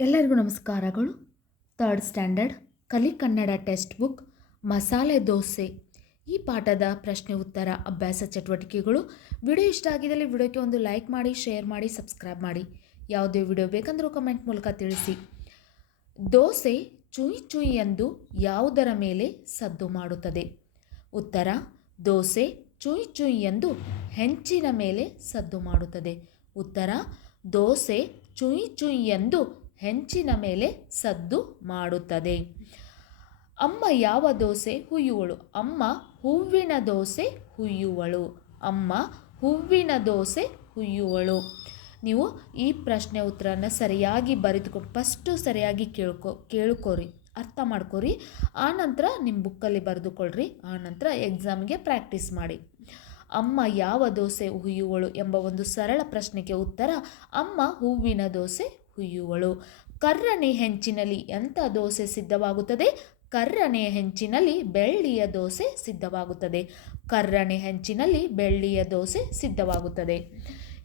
ಎಲ್ಲರಿಗೂ ನಮಸ್ಕಾರಗಳು. Third standard, ಕಲಿ ಕನ್ನಡ ಟೆಕ್ಸ್ಟ್ ಬುಕ್, ಮಸಾಲೆ ದೋಸೆ. ಈ ಪಾಠದ ಪ್ರಶ್ನೆ ಉತ್ತರ, ಅಭ್ಯಾಸ ಚಟುವಟಿಕೆಗಳು. ವಿಡಿಯೋ ಇಷ್ಟ ಆಗಿದ್ದಲ್ಲಿ ವಿಡಿಯೋಕ್ಕೆ ಒಂದು ಲೈಕ್ ಮಾಡಿ, ಶೇರ್ ಮಾಡಿ, ಸಬ್ಸ್ಕ್ರೈಬ್ ಮಾಡಿ. ಯಾವುದೇ ವಿಡಿಯೋ ಬೇಕಂದರೂ ಕಮೆಂಟ್ ಮೂಲಕ ತಿಳಿಸಿ. ದೋಸೆ ಚುಯಿ ಚುಯ್ ಎಂದು ಯಾವುದರ ಮೇಲೆ ಸದ್ದು ಮಾಡುತ್ತದೆ? ಉತ್ತರ, ದೋಸೆ ಚುಯ್ ಚುಯ್ ಎಂದು ಹೆಂಚಿನ ಮೇಲೆ ಸದ್ದು ಮಾಡುತ್ತದೆ. ಉತ್ತರ, ದೋಸೆ ಚುಯಿ ಚುಯ್ ಎಂದು ಹೆಂಚಿನ ಮೇಲೆ ಸದ್ದು ಮಾಡುತ್ತದೆ. ಅಮ್ಮ ಯಾವ ದೋಸೆ ಹುಯ್ಯುವಳು? ಅಮ್ಮ ಹೂವಿನ ದೋಸೆ ಹುಯ್ಯುವಳು. ಅಮ್ಮ ಹೂವಿನ ದೋಸೆ ಹುಯ್ಯುವಳು. ನೀವು ಈ ಪ್ರಶ್ನೆ ಉತ್ತರನ ಸರಿಯಾಗಿ ಬರೆದುಕೊಂಡು ಫಸ್ಟು ಸರಿಯಾಗಿ ಕೇಳ್ಕೊ, ಕೇಳ್ಕೊರಿ, ಅರ್ಥ ಮಾಡ್ಕೊರಿ. ಆನಂತರ ನಿಮ್ಮ ಬುಕ್ಕಲ್ಲಿ ಬರೆದುಕೊಳ್ಳ್ರಿ ಆನಂತರ ಎಕ್ಸಾಮ್ಗೆ ಪ್ರಾಕ್ಟೀಸ್ ಮಾಡಿ. ಅಮ್ಮ ಯಾವ ದೋಸೆ ಹುಯ್ಯುವಳು ಎಂಬ ಒಂದು ಸರಳ ಪ್ರಶ್ನೆಗೆ ಉತ್ತರ, ಅಮ್ಮ ಹೂವಿನ ದೋಸೆ ಹುಯ್ಯುವಳು. ಕರ್ರನೆ ಹೆಂಚಿನಲ್ಲಿ ಎಂಥ ದೋಸೆ ಸಿದ್ಧವಾಗುತ್ತದೆ? ಕರ್ರನೆ ಹೆಂಚಿನಲ್ಲಿ ಬೆಳ್ಳಿಯ ದೋಸೆ ಸಿದ್ಧವಾಗುತ್ತದೆ. ಕರ್ರನೆ ಹೆಂಚಿನಲ್ಲಿ ಬೆಳ್ಳಿಯ ದೋಸೆ ಸಿದ್ಧವಾಗುತ್ತದೆ.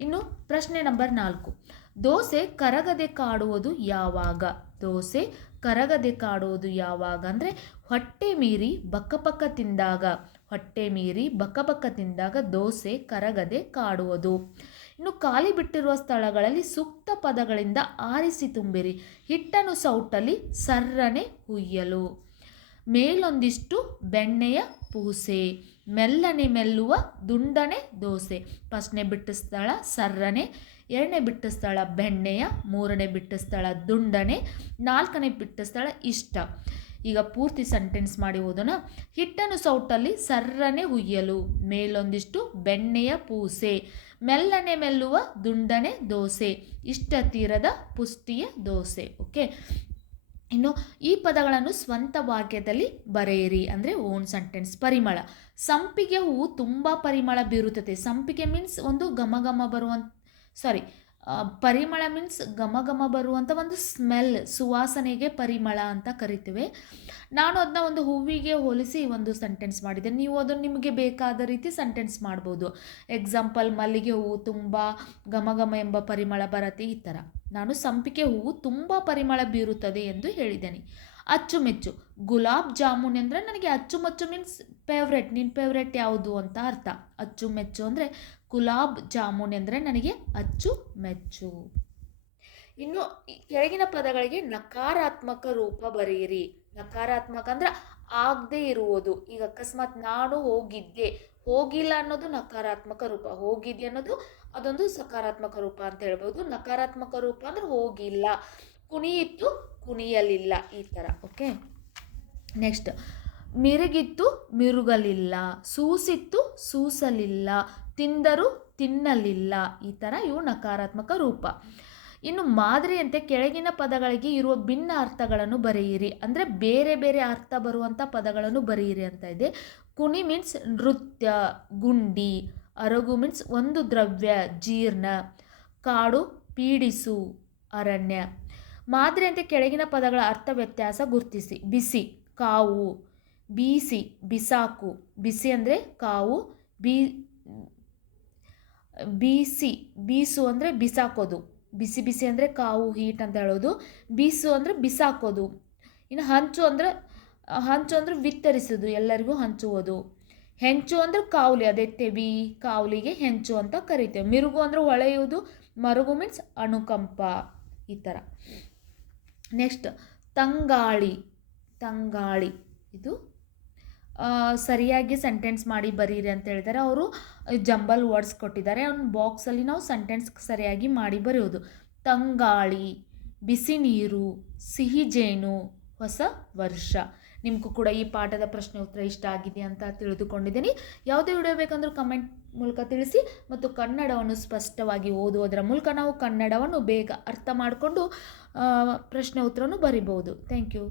ಇನ್ನು ಪ್ರಶ್ನೆ ನಂಬರ್ ನಾಲ್ಕು. ದೋಸೆ ಕರಗದೆ ಕಾಡುವುದು ಯಾವಾಗ? ದೋಸೆ ಕರಗದೆ ಕಾಡುವುದು ಯಾವಾಗ ಅಂದರೆ ಹೊಟ್ಟೆ ಮೀರಿ ಬಕ್ಕಪಕ್ಕ ತಿಂದಾಗ. ಹೊಟ್ಟೆ ಮೀರಿ ಬಕ್ಕಪಕ್ಕ ತಿಂದಾಗ ದೋಸೆ ಕರಗದೆ ಕಾಡುವುದು. ಇನ್ನು ಖಾಲಿ ಬಿಟ್ಟಿರುವ ಸ್ಥಳಗಳಲ್ಲಿ ಸೂಕ್ತ ಪದಗಳಿಂದ ಆರಿಸಿ ತುಂಬಿರಿ. ಹಿಟ್ಟನ್ನು ಸೌಟಲ್ಲಿ ಸರ್ರನೆ ಹುಯ್ಯಲು. ಮೇಲೊಂದಿಷ್ಟು ಬೆಣ್ಣೆಯ ಪೂಸೆ. ಮೆಲ್ಲನೆ ಮೆಲ್ಲುವ ದುಂಡನೆ ದೋಸೆ. ಫಸ್ಟ್ನೇ ಬಿಟ್ಟ ಸ್ಥಳ ಸರ್ರನೆ, ಎರಡನೇ ಬಿಟ್ಟ ಸ್ಥಳ ಬೆಣ್ಣೆಯ, ಮೂರನೇ ಬಿಟ್ಟ ಸ್ಥಳ ದುಂಡನೆ, ನಾಲ್ಕನೇ ಬಿಟ್ಟ ಸ್ಥಳ ಇಷ್ಟ. ಈಗ ಪೂರ್ತಿ ಸೆಂಟೆನ್ಸ್ ಮಾಡಿ ಓದೋಣ. ಹಿಟ್ಟನ್ನು ಸೌಟಲ್ಲಿ ಸರ್ರನೆ ಹುಯ್ಯಲು, ಮೇಲೊಂದಿಷ್ಟು ಬೆಣ್ಣೆಯ ಪೂಸೆ, ಮೆಲ್ಲನೆ ಮೆಲ್ಲುವ ದುಂಡನೆ ದೋಸೆ, ಇಷ್ಟ ತೀರದ ಪುಷ್ಟಿಯ ದೋಸೆ, ಓಕೆ? ಇನ್ನು ಈ ಪದಗಳನ್ನು ಸ್ವಂತ ವಾಕ್ಯದಲ್ಲಿ ಬರೆಯಿರಿ, ಅಂದರೆ ಓನ್ ಸೆಂಟೆನ್ಸ್, ಪರಿಮಳ. ಸಂಪಿಗೆ ಹೂವು ತುಂಬ ಪರಿಮಳ ಬೀರುತ್ತದೆ. ಸಂಪಿಗೆ ಮೀನ್ಸ್ ಒಂದು ಘಮ ಘಮ ಬರುವಂಥ ಸಾರಿ ಪರಿಮಳ ಮೀನ್ಸ್ ಘಮ ಘಮ ಬರುವಂಥ ಒಂದು ಸ್ಮೆಲ್ ಸುವಾಸನೆಗೆ ಪರಿಮಳ ಅಂತ ಕರಿತೇವೆ. ನಾನು ಅದನ್ನ ಒಂದು ಹೂವಿಗೆ ಹೋಲಿಸಿ ಒಂದು ಸೆಂಟೆನ್ಸ್ ಮಾಡಿದೆ. ನೀವು ಅದನ್ನು ನಿಮಗೆ ಬೇಕಾದ ರೀತಿ ಸೆಂಟೆನ್ಸ್ ಮಾಡ್ಬೋದು. ಎಕ್ಸಾಂಪಲ್ ಮಲ್ಲಿಗೆ ಹೂವು ತುಂಬ ಘಮ ಘಮ ಎಂಬ ಪರಿಮಳ ಬರತ್ತೆ, ಈ ಥರ ನಾನು ಸಂಪಿಗೆ ಹೂವು ತುಂಬ ಪರಿಮಳ ಬೀರುತ್ತದೆ ಎಂದು ಹೇಳಿದ್ದೇನೆ. ಅಚ್ಚುಮೆಚ್ಚು. ಗುಲಾಬ್ ಜಾಮೂನ್ ಅಂದರೆ ನನಗೆ ಅಚ್ಚುಮೆಚ್ಚು ಮೀನ್ಸ್ ಫೇವ್ರೆಟ್ ನಿನ್ನ ಫೇವ್ರೆಟ್ ಯಾವುದು ಅಂತ ಅರ್ಥ. ಅಚ್ಚು ಮೆಚ್ಚು ಅಂದರೆ ಗುಲಾಬ್ ಜಾಮೂನ್ ಅಂದರೆ ನನಗೆ ಅಚ್ಚು ಮೆಚ್ಚು. ಇನ್ನು ಕೆಳಗಿನ ಪದಗಳಿಗೆ ನಕಾರಾತ್ಮಕ ರೂಪ ಬರೆಯಿರಿ. ನಕಾರಾತ್ಮಕ ಅಂದ್ರೆ ಆಗದೆ ಇರುವುದು. ಈಗ ಅಕಸ್ಮಾತ್ ನಾನು ಹೋಗಿದ್ದೆ. ಹೋಗಿಲ್ಲ ಅನ್ನೋದು ನಕಾರಾತ್ಮಕ ರೂಪ. ಹೋಗಿದ್ದೆ ಅನ್ನೋದು ಅದೊಂದು ಸಕಾರಾತ್ಮಕ ರೂಪ ಅಂತ ಹೇಳ್ಬೋದು. ನಕಾರಾತ್ಮಕ ರೂಪ ಅಂದ್ರೆ ಹೋಗಿಲ್ಲ. ಕುಣಿಯಿತ್ತು, ಕುಣಿಯಲಿಲ್ಲ ಈ ಥರ ಓಕೆ ನೆಕ್ಸ್ಟ್ ಮಿರುಗಿತ್ತು, ಮಿರುಗಲಿಲ್ಲ. ಸೂಸಿತ್ತು, ಸೂಸಲಿಲ್ಲ. ತಿಂದರು ತಿನ್ನಲಿಲ್ಲ. ಈ ಥರ ಇವು ನಕಾರಾತ್ಮಕ ರೂಪ. ಇನ್ನು ಮಾದರಿಯಂತೆ ಕೆಳಗಿನ ಪದಗಳಿಗೆ ಇರುವ ಭಿನ್ನ ಅರ್ಥಗಳನ್ನು ಬರೆಯಿರಿ. ಅಂದರೆ ಬೇರೆ ಬೇರೆ ಅರ್ಥ ಬರುವಂಥ ಪದಗಳನ್ನು ಬರೆಯಿರಿ ಅಂತ ಇದೆ. ಕುಣಿ ಮೀನ್ಸ್ ನೃತ್ಯ, ಗುಂಡಿ. ಅರಗು ಮೀನ್ಸ್ ಒಂದು ದ್ರವ್ಯ, ಜೀರ್ಣ. ಕಾಡು, ಪೀಡಿಸು, ಅರಣ್ಯ. ಮಾದರಿಯಂತೆ ಕೆಳಗಿನ ಪದಗಳ ಅರ್ಥ ವ್ಯತ್ಯಾಸ ಗುರುತಿಸಿ. ಬಿಸಿ, ಕಾವು. ಬೀಸಿ, ಬಿಸಾಕು, ಬಿಸಿ ಅಂದರೆ ಕಾವು, ಬೀ, ಬೀಸಿ, ಬೀಸು ಅಂದರೆ ಬಿಸಾಕೋದು. ಬಿಸಿ ಬಿಸಿ ಅಂದರೆ ಕಾವು, ಹೀಟ್ ಅಂತ ಹೇಳೋದು. ಬೀಸು ಅಂದರೆ ಬಿಸಾಕೋದು. ಇನ್ನು ಹಂಚು ಅಂದರೆ ಹಂಚು ಅಂದರೆ ವಿತ್ತರಿಸೋದು, ಎಲ್ಲರಿಗೂ ಹಂಚುವುದು. ಹೆಂಚು ಅಂದರೆ ಕಾವಲಿ, ಅದೇ ತೆವಿ, ಕಾವಲಿಗೆ ಹೆಂಚು ಅಂತ ಕರಿತೇವೆ. ಮಿರುಗು ಅಂದರೆ ಹೊಳೆಯುವುದು, ಮರುಗು ಮೀನ್ಸ್ ಅನುಕಂಪ, ಈ ಥರ ನೆಕ್ಸ್ಟ್ ತಂಗಾಳಿ ತಂಗಾಳಿ, ಇದು ಸರಿಯಾಗಿ ಸೆಂಟೆನ್ಸ್ ಮಾಡಿ ಬರೀರಿ ಅಂತ ಹೇಳಿದ್ದಾರೆ ಅವರು ಜಂಬಲ್ ವರ್ಡ್ಸ್ ಕೊಟ್ಟಿದ್ದಾರೆ. ಅವ್ನ ಬಾಕ್ಸಲ್ಲಿ ನಾವು ಸೆಂಟೆನ್ಸ್ ಸರಿಯಾಗಿ ಮಾಡಿ ಬರೆಯೋದು. ತಂಗಾಳಿ, ಬಿಸಿ ನೀರು, ಸಿಹಿ ಜೇನು, ಹೊಸ ವರ್ಷ. ನಿಮಗೂ ಕೂಡ ಈ ಪಾಠದ ಪ್ರಶ್ನೆ ಉತ್ತರ ಇಷ್ಟ ಆಗಿದೆ ಅಂತ ತಿಳಿದುಕೊಂಡಿದ್ದೀನಿ. ಯಾವುದೇ ವಿಡಿಯೋ ಬೇಕಂದ್ರೂ ಕಮೆಂಟ್ ಮೂಲಕ ತಿಳಿಸಿ ಮತ್ತು ಕನ್ನಡವನ್ನು ಸ್ಪಷ್ಟವಾಗಿ ಓದುವುದರ ಮೂಲಕ ನಾವು ಕನ್ನಡವನ್ನು ಬೇಗ ಅರ್ಥ ಮಾಡಿಕೊಂಡು ಪ್ರಶ್ನೆ ಉತ್ತರವನ್ನು ಬರಿಬೋದು ಥ್ಯಾಂಕ್ ಯು